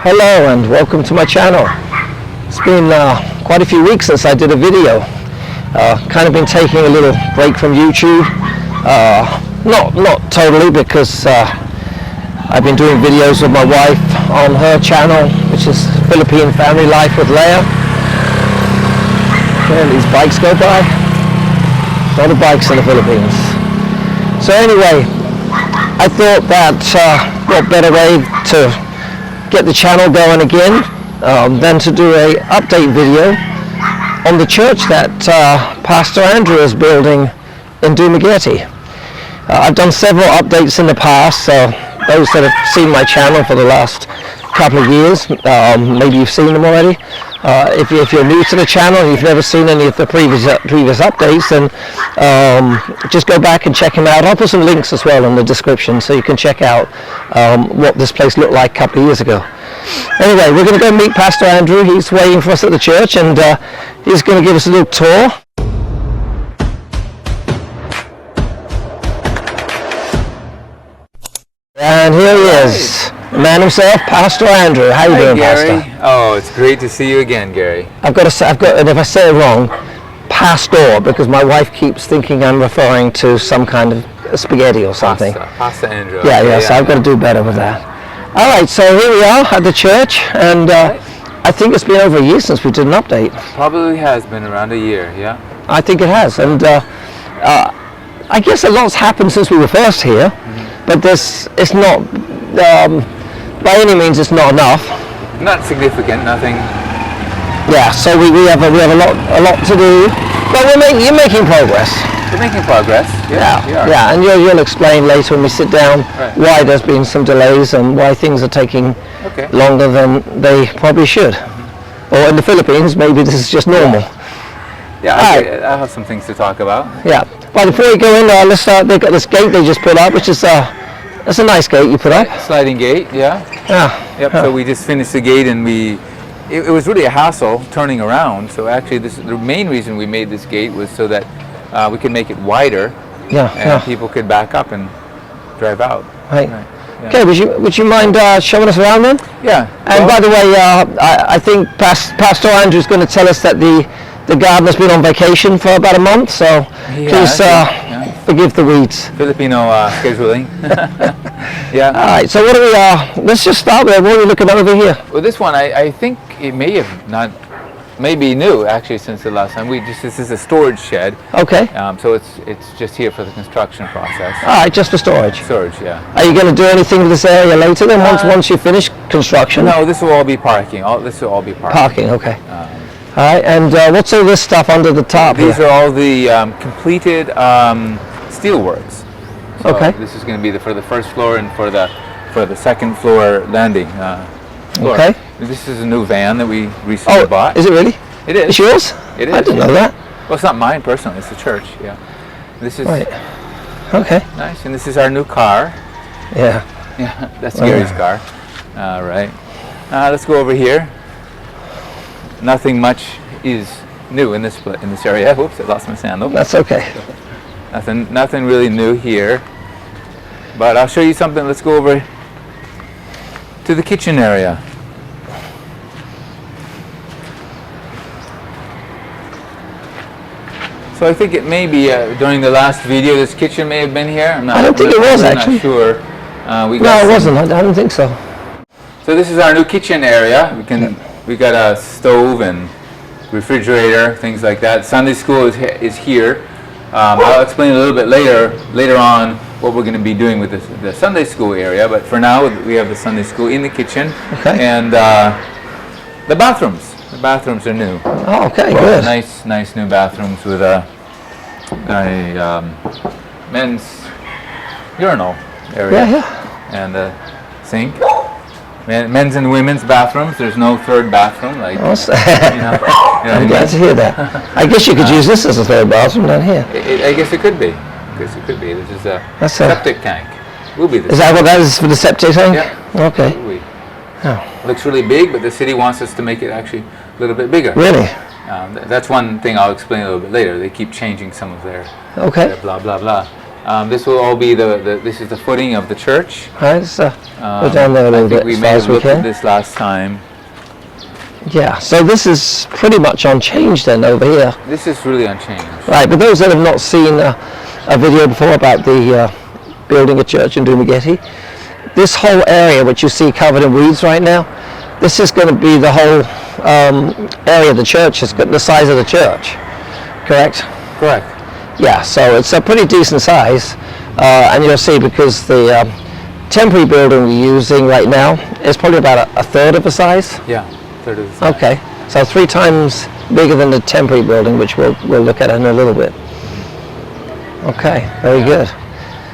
Hello and welcome to my channel. It's been quite a few weeks since I did a video. Kind of been taking a little break from YouTube. Not totally, because I've been doing videos with my wife on her channel, which is Philippine Family Life with Leah. And these bikes go by. A lot of bikes in the Philippines. So anyway, I thought that what better way to get the channel going again than to do a update video on the church that Pastor Andrew is building in Dumaguete. I've done several updates in the past, so those that have seen my channel for the last couple of years, maybe you've seen them already. If you're new to the channel and you've never seen any of the previous updates, then just go back and check them out. I'll put some links as well in the description so you can check out what this place looked like a couple of years ago. Anyway, we're going to go meet Pastor Andrew. He's waiting for us at the church, and he's going to give us a little tour. And here he is, the man himself, Pastor Andrew. How you doing, Gary? Pastor? Oh, it's great to see you again, Gary. I've got, and if I say it wrong, Pastor, because my wife keeps thinking I'm referring to some kind of spaghetti or something. Pasta Andrew. Yeah, so I've got to do better with that. All right, so here we are at the church, and I think it's been over a year since we did an update. Probably has been around a year, yeah? I think it has, and I guess a lot's happened since we were first here, but it's not, by any means, it's not enough. Not significant, nothing. Yeah, so we have a lot to do, but you're making progress. We're making progress. Yeah, and you'll explain later when we sit down why there's been some delays and why things are taking longer than they probably should. Or in the Philippines, maybe this is just normal. Yeah, I have some things to talk about. Yeah, but before we go in, let's start. They've got this gate they just put up, which is that's a nice gate you put up. Sliding gate, yeah. Yep. So we just finished the gate, and it was really a hassle turning around. So actually, the main reason we made this gate was so that we could make it wider. And people could back up and drive out. Right. Yeah. Okay, would you mind showing us around then? Yeah. And by the way, I think Pastor Andrew's going to tell us that the gardener's been on vacation for about a month, so please forgive the weeds. Filipino scheduling. Yeah. All right, so what do we, let's just start with, what are we looking at over here? Well, this one, I think it may be new actually since the last time. This is a storage shed. Okay. So it's just here for the construction process. All right, just for storage. Storage, yeah. Are you going to do anything with this area later then, once you finish construction? No, this will all be parking. This will all be parking. Parking, okay. All right, and what's all this stuff under the top? These are all the completed steelworks. So okay. This is going to be for the first floor and for the second floor landing. Floor. Okay. This is a new van that we recently bought. Is it really? It is. It's yours? It is. I didn't know that. Well, it's not mine personally. It's the church. Yeah. This is right. Okay. Nice, and this is our new car. Yeah. Yeah, that's Gary's car. All right. Let's go over here. Nothing much is new in this area. Whoops, I lost my sandal. That's okay. Nothing really new here. But I'll show you something. Let's go over to the kitchen area. So I think it may be during the last video. This kitchen may have been here. I don't think it was actually. Not sure. No, it wasn't. I don't think so. So this is our new kitchen area. We got a stove and refrigerator, things like that. Sunday school is here. I'll explain a little bit later on what we're going to be doing with the Sunday school area. But for now, we have the Sunday school in the kitchen. Okay. And the bathrooms. The bathrooms are new. Oh, okay, good. Nice new bathrooms with a men's urinal area. Yeah. And a sink. Men's and women's bathrooms. There's no third bathroom. Like, I'm glad to hear that. I guess you could use this as a third bathroom down here. I guess it could be. This is a septic tank. Will be is that what that is for the septic tank? Yeah. Okay. Looks really big, but the city wants us to make it actually a little bit bigger. Really? That's one thing I'll explain a little bit later. They keep changing some of their blah blah blah. This will all be this is the footing of the church. All right, so go down there a little bit We as may far have as we looked at can. this last time. Yeah, so this is pretty much unchanged then over here. This is really unchanged. Right, but those that have not seen a video before about the building a church in Dumaguete, this whole area which you see covered in weeds right now, this is going to be the whole area of the church. It's got the size of the church, correct? Correct. Yeah, so it's a pretty decent size, and you'll see because the temporary building we're using right now is probably about a third of the size. Yeah, third of the size. Okay, so 3 times bigger than the temporary building, which we'll look at in a little bit. Okay, very good.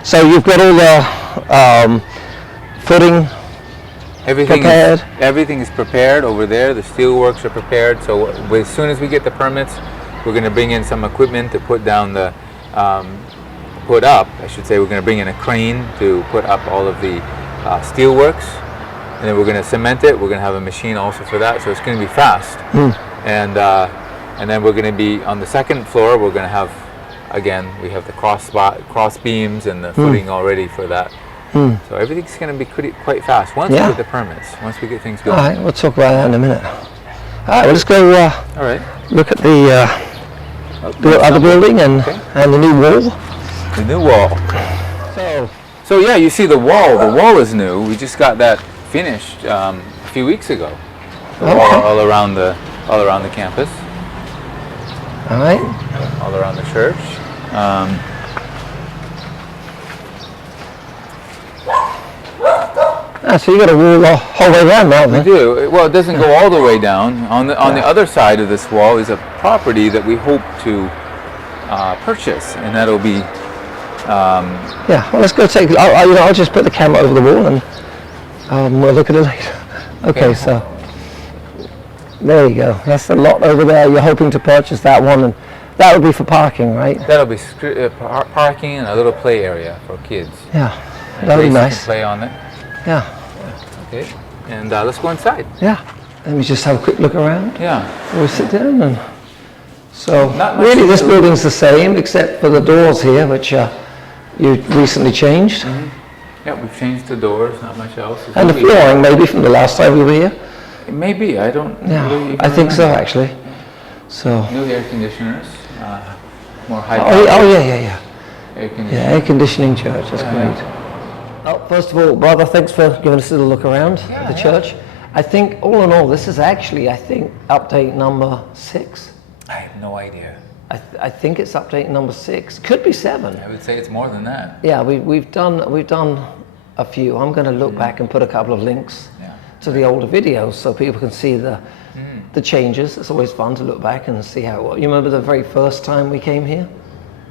So you've got all the footing prepared? Everything is prepared over there. The steel works are prepared. So as soon as we get the permits, we're going to bring in some equipment to put down the, we're going to bring in a crane to put up all of the steel works. And then we're going to cement it. We're going to have a machine also for that. So it's going to be fast. And then we're going to be on the second floor. We're going to have, again, we have the cross beams and the footing all ready for that. So everything's going to be quite fast once we get the permits, once we get things going. All right, we'll talk about that in a minute. All right, well, let's go all right. look at the other building and the new wall. The new wall. So yeah, you see the wall. The wall is new. We just got that finished a few weeks ago. The wall all around the campus. All right. All around the church. So you got a wall the whole way around now, then? We do. Well, it doesn't go all the way down. On the other side of this wall is a property that we hope to purchase, and that'll be. Yeah. Well, let's go take. I'll just put the camera over the wall and we'll look at it later. Okay. So there you go. That's the lot over there. You're hoping to purchase that one, and that would be for parking, right? That'll be parking and a little play area for kids. Yeah. That'll be nice. Play on it. Yeah. Okay, and let's go inside. Yeah. Let me just have a quick look around. Yeah. We'll sit down and. So Not much really, this building's the same except for the doors here, which you recently changed, Yeah, we've changed the doors. Not much else. It's and the really- flooring maybe from the last time we were here. Maybe I don't. Yeah, really even I think so remember. actually. So. New air conditioners, more high. Yeah. Air Yeah, conditioners. air conditioning church. That's Yeah. great. Oh, first of all, brother, thanks for giving us a little look around at the church. I think all in all, this is actually, update number 6. I have no idea. I think it's update number 6. Could be 7. I would say it's more than that. Yeah, we've done a few. I'm going to look back and put a couple of links to the older videos so people can see the changes. It's always fun to look back and see how it was. You remember the very first time we came here?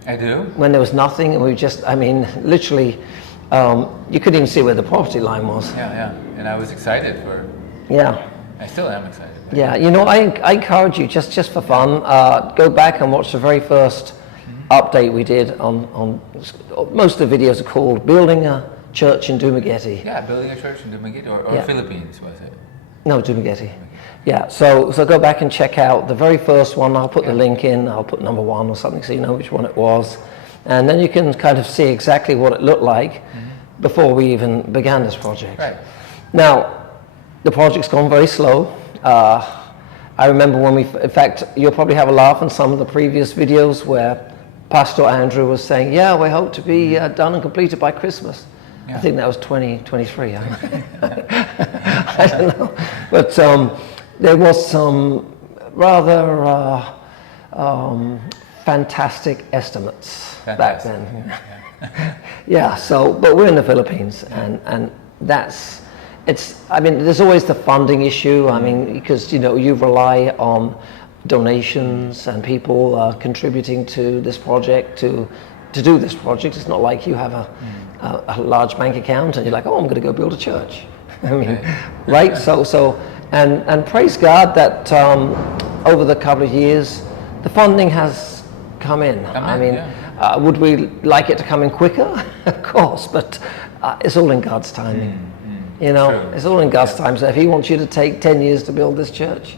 I do. When there was nothing, and we just, literally, you couldn't even see where the property line was. Yeah. And I was excited for. Yeah. I still am excited. Yeah, I encourage you, just for fun, go back and watch the very first update we did on most of the videos are called Building a Church in Dumaguete. Yeah, building a church in Dumaguete or Philippines, was it? No, Dumaguete. Yeah, so go back and check out the very first one. I'll put the link in, I'll put number 1 or something so you know which one it was. And then you can kind of see exactly what it looked like before we even began this project. Right. Now, the project's gone very slow. I remember when in fact, you'll probably have a laugh on some of the previous videos where Pastor Andrew was saying, yeah, we hope to be done and completed by Christmas. Yeah. I think that was 2023. I don't know. But there was some rather fantastic estimates back then. Yeah, but we're in the Philippines and that's, there's always the funding issue. Because you rely on donations and people contributing to this project to do this project. It's not like you have a large bank account and you're like, oh, I'm going to go build a church. Right? So and praise God that over the couple of years the funding has come in. Would we like it to come in quicker? Of course, but it's all in God's timing. True. It's all in God's time. So if He wants you to take 10 years to build this church,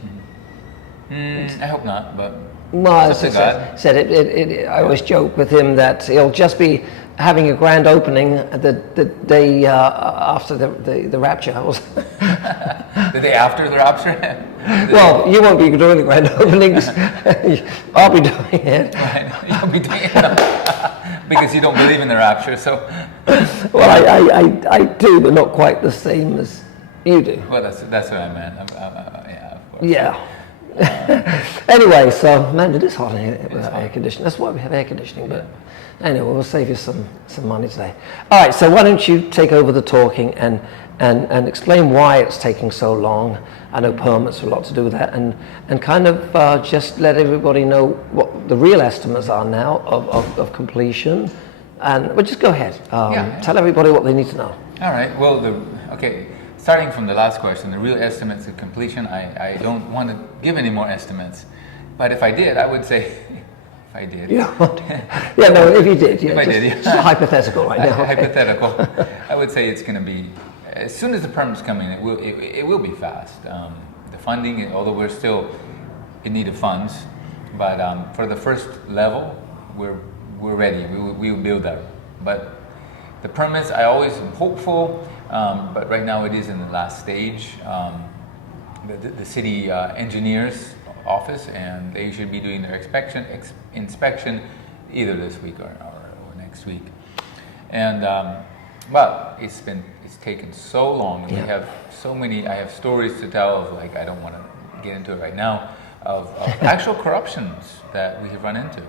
I hope not, but well, it's up to God. I always joke with him that it'll just be having a grand opening the day after the rapture. The day after the rapture? Well, you won't be doing the grand openings. I'll be doing it. Right. You'll be doing it because you don't believe in the rapture. So, well, I do, but not quite the same as you do. Well, that's what I meant. Yeah, of course. Yeah. Anyway, so man, it is hot in here without air conditioning. That's why we have air conditioning. But anyway, we'll save you some money today. All right. So why don't you take over the talking and explain why it's taking so long? I know permits have a lot to do with that, and kind of just let everybody know what the real estimates are now of completion. And well, just go ahead. Tell everybody what they need to know. All right. Well, starting from the last question, the real estimates of completion, I don't want to give any more estimates. But if I did, I would say, if I did. Yeah. Yeah, no, if you did. Yeah, if I did, yeah. Just hypothetical right now. Hypothetical. I would say it's going to be, as soon as the permits come in, it will be fast. The funding, although we're still in need of funds, but for the first level, we're ready. We will build that. But the permits, I always am hopeful, but right now it is in the last stage. The city engineer's office, and they should be doing their inspection either this week or next week. And but it's taken so long. And we have so many. I have stories to tell of, like, I don't want to get into it right now, of actual corruptions that we have run into.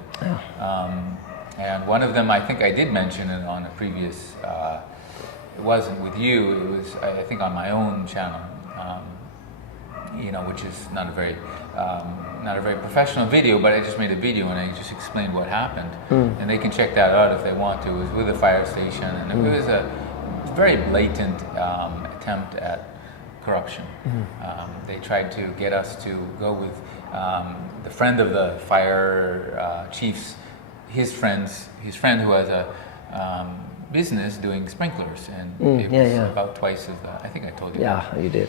And one of them, I think I did mention it on a previous, it wasn't with you, it was, I think, on my own channel, which is not a very professional video, but I just made a video and I just explained what happened. And they can check that out if they want to. It was with a fire station, and it was a very blatant attempt at corruption. They tried to get us to go with the friend of the fire chief's, his friend who has a business doing sprinklers, and it was about twice as I think I told you. Yeah, you did.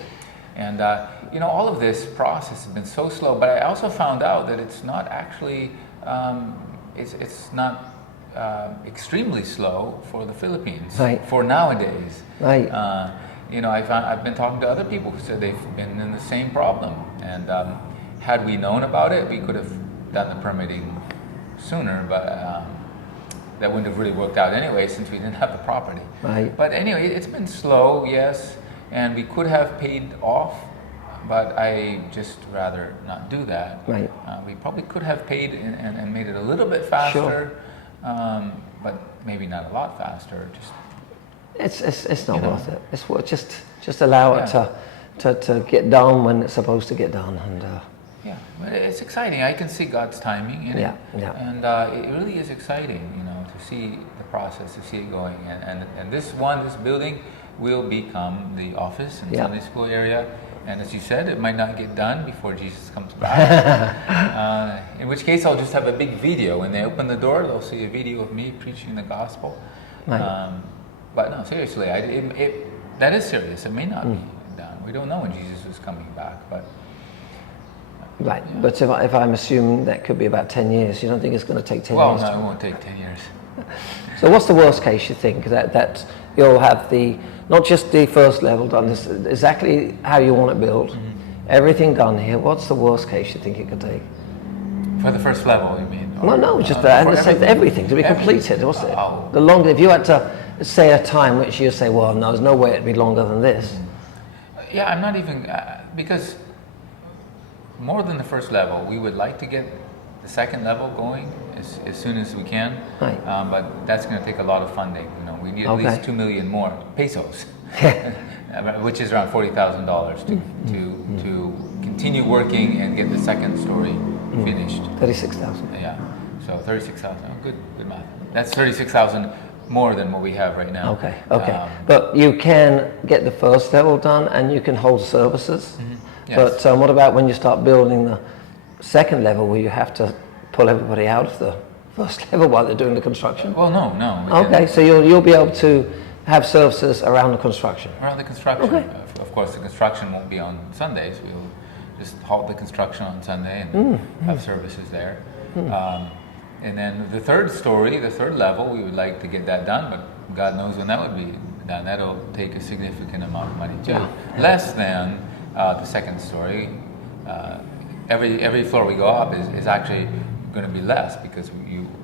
And all of this process has been so slow. But I also found out that it's not actually it's not extremely slow for the Philippines for nowadays. Right. I've been talking to other people who said they've been in the same problem, and had we known about it, we could have done the permitting sooner, but that wouldn't have really worked out anyway, since we didn't have the property. Right. But anyway, it's been slow, yes, and we could have paid off, but I just rather not do that. Right. We probably could have paid and made it a little bit faster, but maybe not a lot faster. It's not worth it. It's worth just allow it to get done when it's supposed to get done, and. It's exciting. I can see God's timing in it, and it really is exciting, to see the process, to see it going. And this building will become the office and Sunday school area. And as you said, it might not get done before Jesus comes back. In which case, I'll just have a big video. When they open the door, they'll see a video of me preaching the gospel. Right. But no, seriously, that is serious. It may not be done. We don't know when Jesus is coming back, but. Right, but if I'm assuming that could be about 10 years, you don't think it's going to take 10 years? Well, no, it won't take 10 years. So what's the worst case, you think? That you'll have not just the first level done, this exactly how you want it built, everything done here. What's the worst case you think it could take? For the first level, you mean? No, just everything to be completed. What's it? The longer, if you had to say a time which you say, well, no, there's no way it'd be longer than this. Yeah, I'm not even, because more than the first level, we would like to get the second level going as soon as we can. Right. But that's going to take a lot of funding. We need at least 2 million more pesos, which is around $40,000 to continue working and get the second story finished. 36,000. Yeah. So 36,000. Oh, good math. That's 36,000 more than what we have right now. Okay. But you can get the first level done, and you can hold services. Yes. But what about when you start building the second level, where you have to pull everybody out of the first level while they're doing the construction? Well, no. Okay, so you'll be able to have services around the construction. Around the construction. Okay. Of course, the construction won't be on Sundays. We'll just halt the construction on Sunday and have services there. And then the third story, the third level, we would like to get that done, but God knows when that would be done. That'll take a significant amount of money too. Yeah. Less than the second story. Every floor we go up is actually going to be less, because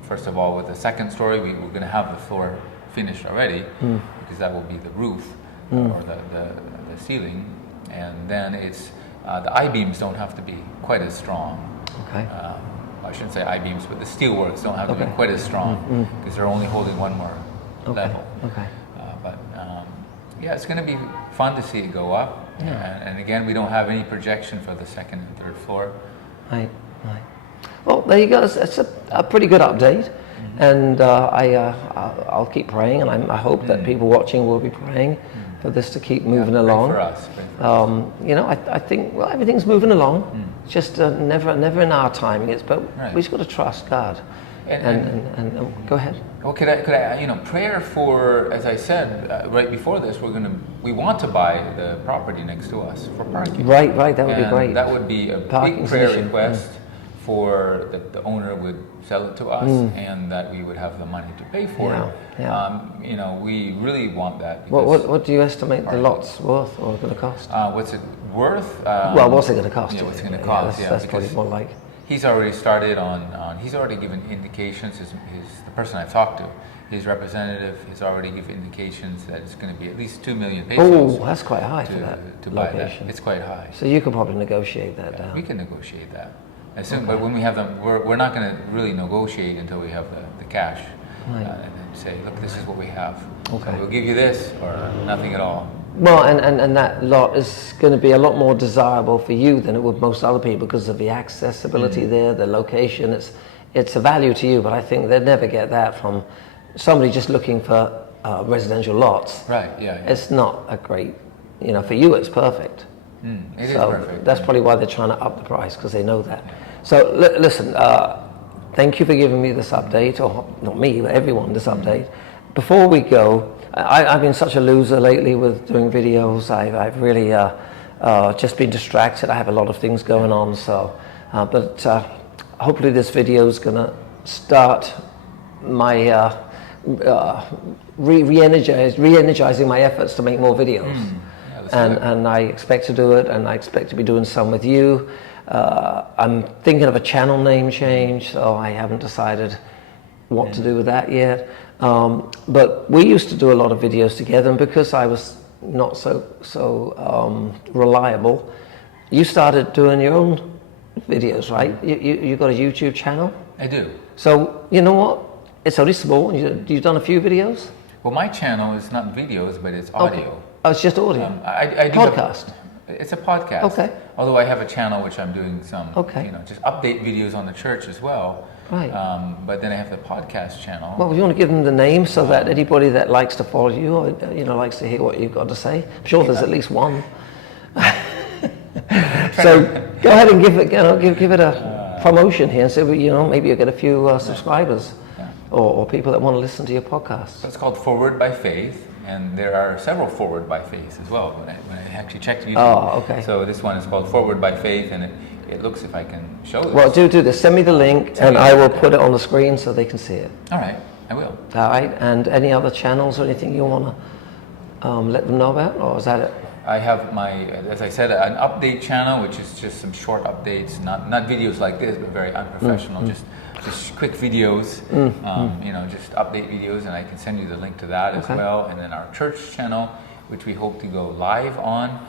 first of all, with the second story, we're going to have the floor finished already, because that will be the roof or the ceiling, and then it's the I-beams don't have to be quite as strong. Okay. I shouldn't say I-beams, but the steel works don't have to be quite as strong, because they're only holding one more level. Okay. But yeah, it's going to be fun to see it go up. Yeah. And again, we don't have any projection for the second and third floor. Right. Well, there you go. It's a pretty good update, and I'll keep praying, and I hope that people watching will be praying for this to keep moving along. For us. I think everything's moving along. Just never in our timing. But we just got to trust God. And go ahead. Well, could I prayer for, as I said right before this, we want to buy the property next to us for parking. Right, that would be great. That would be a big prayer request for that the owner would sell it to us, and that we would have the money to pay for it. Yeah. We really want that. What do you estimate the lot's worth or going to cost? What's it worth? Well, what's it going to cost? Yeah, what's it going to cost? That's probably more like. He's already started he's already given indications, the person I've talked to, his representative has already given indications that it's going to be at least 2 million pesos. Oh, that's quite high for that location. It's quite high. So you could probably negotiate that down. We can negotiate that. But when we have them, we're not going to really negotiate until we have the cash. Right. And then say, look, this is what we have. Okay. So we'll give you this or nothing at all. Well, and that lot is going to be a lot more desirable for you than it would most other people, because of the accessibility there, the location. It's a value to you, but I think they'd never get that from somebody just looking for residential lots. Right. Yeah. It's not a great, for you it's perfect. It is perfect. That's probably why they're trying to up the price, because they know that. So listen, thank you for giving me this update, or not me, but everyone this update. Before we go, I've been such a loser lately with doing videos. I've really just been distracted. I have a lot of things going on. So, but hopefully this video is going to start my re-energizing my efforts to make more videos. And I expect to do it, and I expect to be doing some with you. I'm thinking of a channel name change, so I haven't decided what to do with that yet. But we used to do a lot of videos together, and because I was not so reliable, you started doing your own videos, right? You got a YouTube channel? I do. So you know what? It's only small. You've done a few videos? Well, my channel is not videos, but it's audio. Okay. Oh, it's just audio? I do podcast? It's a podcast. Okay. Although I have a channel which I'm doing some, okay. Just update videos on the church as well. Right. But then I have the podcast channel. Well, you want to give them the name so that anybody that likes to follow you, or likes to hear what you've got to say. I'm sure there's at least one. So go ahead and give it a promotion here, and say, maybe you'll get a few subscribers, or people that want to listen to your podcast. So it's called Forward by Faith, and there are several Forward by Faith as well. When I actually checked YouTube. Oh, okay. So this one is called Forward by Faith, and it looks, if I can show this. Well, do this. Send me the link, and I will put it on the screen so they can see it. All right, I will. All right, and any other channels or anything you want to let them know about, or is that it? I have as I said, an update channel, which is just some short updates, not videos like this, but very unprofessional, just quick videos, just update videos, and I can send you the link to that as well. And then our church channel, which we hope to go live on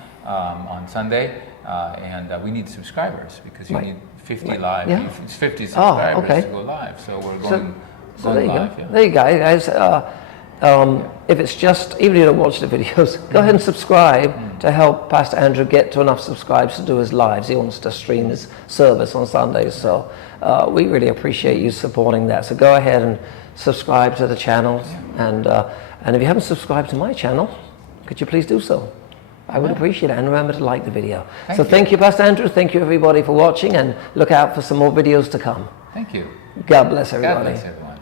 Sunday, and we need subscribers, because you need 50 live. Yeah. It's 50 subscribers to go live, so we're going there live. You go. There you go, guys. If it's just, even if you don't watch the videos, go ahead and subscribe to help Pastor Andrew get to enough subscribers to do his lives. He wants to stream his service on Sundays, so we really appreciate you supporting that. So go ahead and subscribe to the channels, and if you haven't subscribed to my channel, could you please do so? I would appreciate it, and remember to like the video. Thank you, Pastor Andrew. Thank you, everybody, for watching, and look out for some more videos to come. Thank you. God bless everybody. God bless everyone.